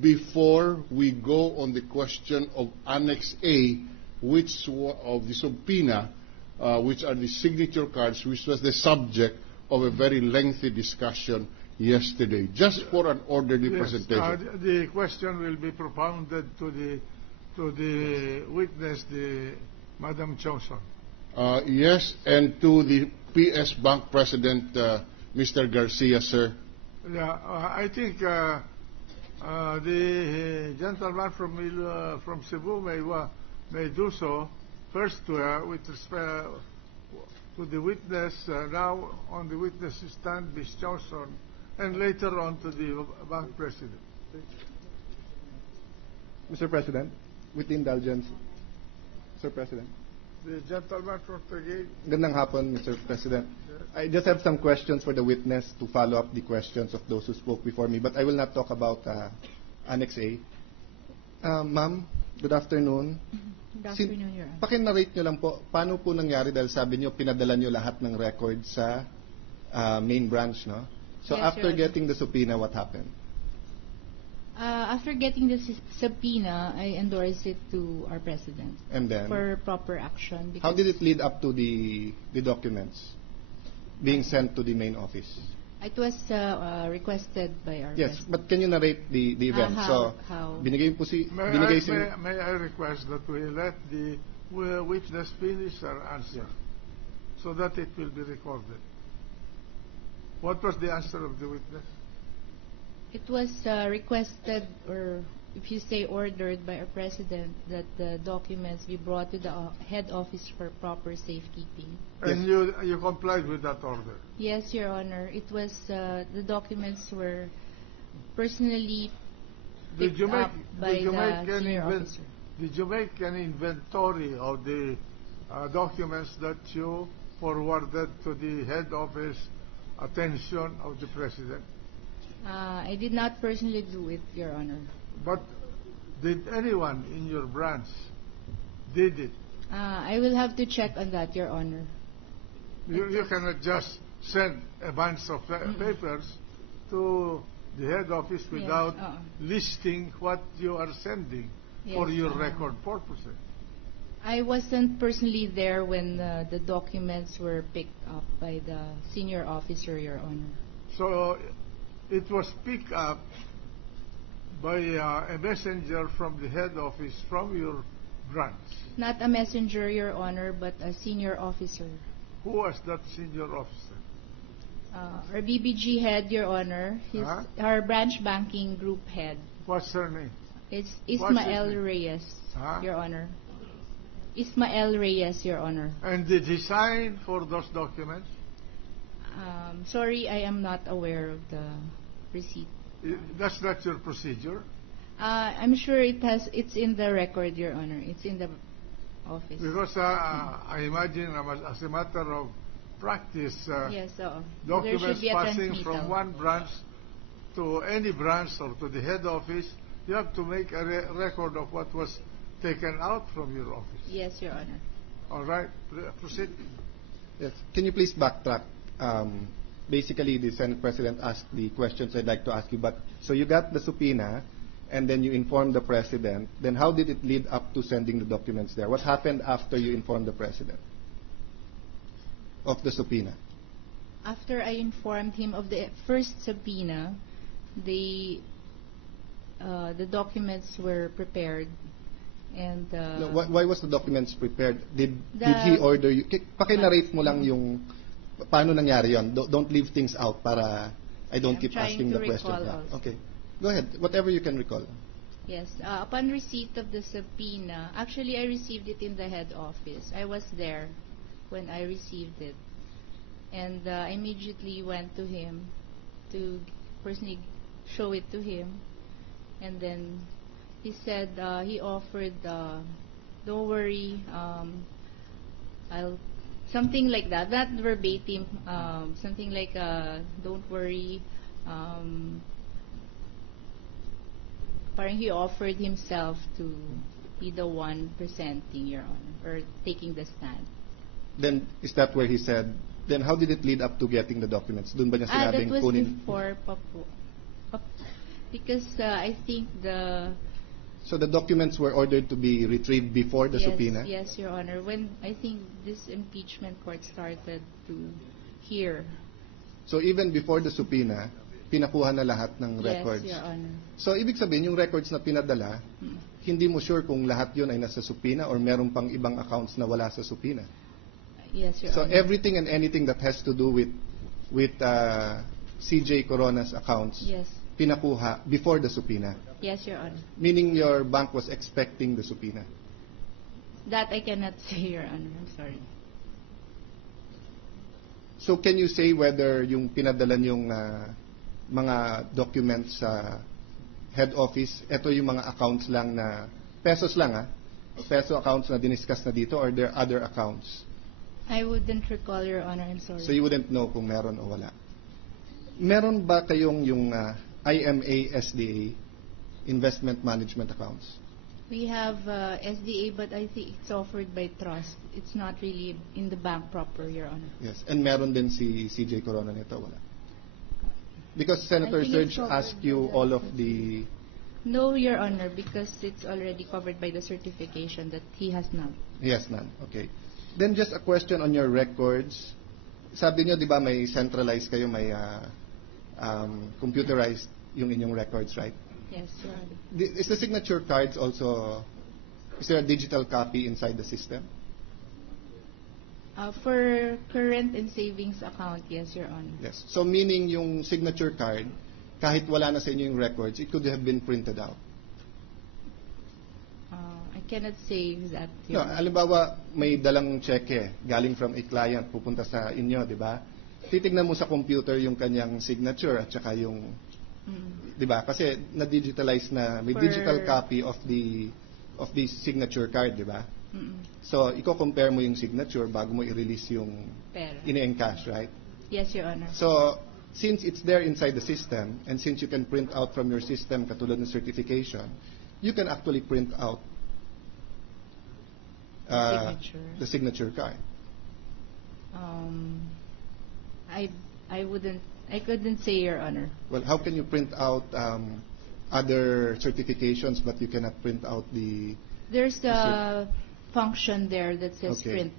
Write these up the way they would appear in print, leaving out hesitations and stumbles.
Before we go on the question of Annex A, which of the subpoena, which are the signature cards, which was the subject of a very lengthy discussion yesterday, just for an orderly presentation. The question will be propounded to the witness, Madam Chongson. Yes, and to the PS Bank President, Mr. Garcia, sir. Yeah, I think the gentleman from Cebu may do so first with respect to the witness, now on the witness stand, Ms. Chongson, and later on to the bank president. Mr. President, with the indulgence, Mr. President. The gentleman from Taguig. Gandang hapon, Mr. President. I just have some questions for the witness to follow up the questions of those who spoke before me, but I will not talk about Annex A. Ma'am, good afternoon. Good afternoon, Your Honor. Pakinarate nyo lang po, paano po nangyari dahil sabi nyo, pinadala nyo lahat ng record sa main branch, no? So yes, after getting the subpoena, what happened? After getting the subpoena, I endorsed it to our president. And then? For proper action. How did it lead up to the documents being sent to the main office? It was requested by our Yes, president. but can you narrate the event? How? Binigay po May I request that we let the witness finish her answer so that it will be recorded. What was the answer of the witness? It was requested, or if you say ordered by our president, that the documents be brought to the head office for proper safekeeping. And you complied with that order? Yes, Your Honor. It was, the documents were personally picked up by the senior officer. Did you make an inventory of the documents that you forwarded to the head office attention of the president? I did not personally do it, Your Honor. But did anyone in your branch did it? I will have to check on that, Your Honor. You cannot just send a bunch of papers to the head office without listing what you are sending for your record purposes. I wasn't personally there when the documents were picked up by the senior officer, Your Honor. So it was picked up by a messenger from the head office from your branch. Not a messenger, Your Honor, but a senior officer. Who was that senior officer? Our BBG head, Your Honor. Our branch banking group head. What's her name? It's Ismael Reyes, Your Honor. Ismael Reyes, Your Honor. And did he sign for those documents? Sorry, I am not aware of the receipt. That's not your procedure? I'm sure it's in the record, Your Honor. It's in the office. Because I imagine as a matter of practice, yes, documents passing from one branch to any branch or to the head office, you have to make a record of what was taken out from your office. Yes, Your Honor. All right, proceed. Yes. Can you please backtrack? Basically, the Senate President asked the questions I'd like to ask you, but so you got the subpoena, and then you informed the President. Then how did it lead up to sending the documents there? What happened after you informed the President of the subpoena? After I informed him of the first subpoena, the documents were prepared. And why was the documents prepared? Did he order you? Pakinarate mo lang yung paano nangyari yon. Don't leave things out para I don't keep asking the question. Okay. Go ahead. Whatever you can recall. Yes. Upon receipt of the subpoena, actually I received it in the head office. I was there when I received it. And I immediately went to him to personally show it to him. And then he said, he offered, don't worry, I'll, something like that, not verbatim, something like, don't worry, parang he offered himself to be the one presenting, Your Honor, or taking the stand. Then, is that where he said, then how did it lead up to getting the documents? Doon ba niya sinabing That was kunin? before pa po. Because I think So the documents were ordered to be retrieved before the subpoena? Yes, Your Honor. When I think this impeachment court started to hear. So even before the subpoena, pinakuha na lahat ng records? Yes, Your Honor. So ibig sabihin, yung records na pinadala, hindi mo sure kung lahat yun ay nasa subpoena or meron pang ibang accounts na wala sa subpoena? Yes, Your So Honor. everything and anything that has to do with CJ Corona's accounts, Yes. pinakuha before the subpoena? Yes, Your Honor. Meaning your bank was expecting the subpoena? That I cannot say, Your Honor. I'm sorry. So can you say whether yung pinadala yung mga documents sa head office, ito yung mga accounts lang na, pesos lang peso accounts na diniscuss na dito, or there are other accounts? I wouldn't recall, Your Honor. I'm sorry. So you wouldn't know kung meron o wala. Meron ba kayong yung IMA SDA, investment management accounts? We have SDA, but I think it's offered by trust. It's not really in the bank proper, Your Honor. Yes. And meron din si CJ Corona nito, wala? Because Senator I think it's Serge covered asked you by all of the... No, Your Honor, because it's already covered by the certification that he has none. He has none. Okay. Then just a question on your records. Sabi niyo, di ba, may centralized kayo, may computerized yung inyong records, right? Yes, Your Honor. Is the signature cards also, is there a digital copy inside the system? For current and savings account, yes, Your Honor. Yes. So meaning yung signature card, kahit wala na sa inyo yung records, it could have been printed out. I cannot say that, No, Your Honor. halimbawa, may dalang cheque galing from a client pupunta sa inyo, di ba? Titignan mo sa computer yung kanyang signature at saka yung, di ba? Kasi na-digitalize na, may For- digital copy of the signature card, di ba? So, i-compare mo yung signature bago mo i-release yung Pera. ini-encash, right? Yes, Your Honor. So, since it's there inside the system, and since you can print out from your system katulad ng certification, you can actually print out Signature. the signature card. I couldn't say, Your Honor. Well, how can you print out other certifications but you cannot print out the... There's a function there that says Okay. print.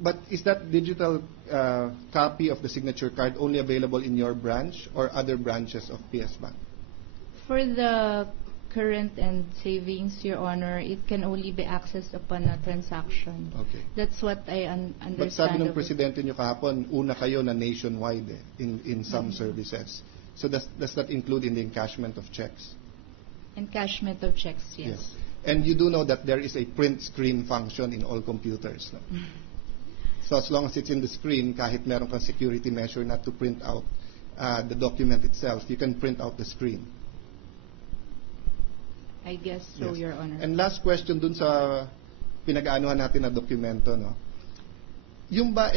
But is that digital copy of the signature card only available in your branch or other branches of PS Bank? For the current and savings, Your Honor, it can only be accessed upon a transaction. Okay. That's what I understand. But sabi ng of it. presidente nyo kahapon, una kayo na nationwide in some services. So does that include in the encashment of checks? Encashment of checks, yes. And you do know that there is a print screen function in all computers. No? So as long as it's in the screen, kahit meron kang security measure not to print out the document itself, you can print out the screen. I guess so, Yes. Your Honor. And last question dun sa pinag-aanuhan natin na dokumento, no? Yung ba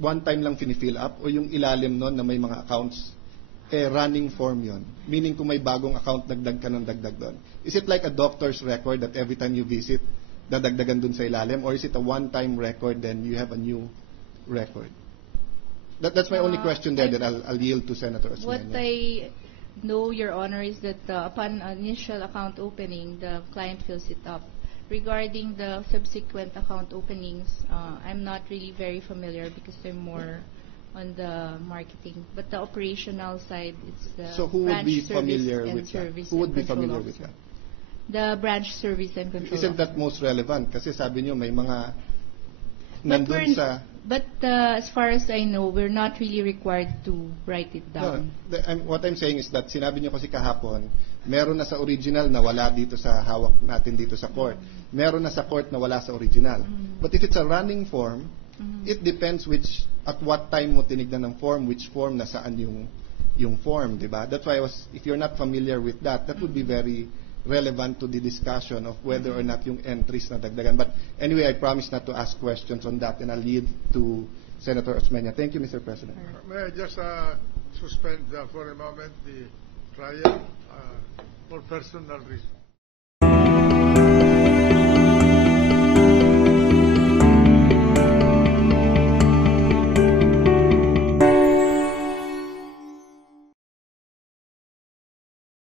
one time lang fini-fill up o yung ilalim nun na may mga accounts, running form yon? Meaning kung may bagong account, dagdag ka ng dagdag doon. Is it like a doctor's record that every time you visit, dadagdagan dun sa ilalim? Or is it a one-time record then you have a new record? That's my only question there that I'll yield to Senator Osmeña. What I know, Your Honor, is that upon initial account opening, the client fills it up. Regarding the subsequent account openings, I'm not really very familiar because I'm more on the marketing. But the operational side, it's the So who would branch be service familiar and with that? service Who would and be control familiar with officer. that? The branch service and control Isn't that officer. most relevant? Kasi sabi nyo may mga But nandun sa... But as far as I know, we're not really required to write it down. What I'm saying is that sinabi nyo kasi kahapon, meron na sa original na wala dito sa hawak natin dito sa court. Meron na sa court na wala sa original. But if it's a running form, it depends at what time mo tinignan ng form, which form, nasaan yung form, di ba? That's why if you're not familiar with that would be very relevant to the discussion of whether or not yung entries na dagdagan. But anyway, I promise not to ask questions on that, and I'll yield to Senator Osmeña. Thank you, Mr. President. May I just suspend for a moment the trial for personal reasons?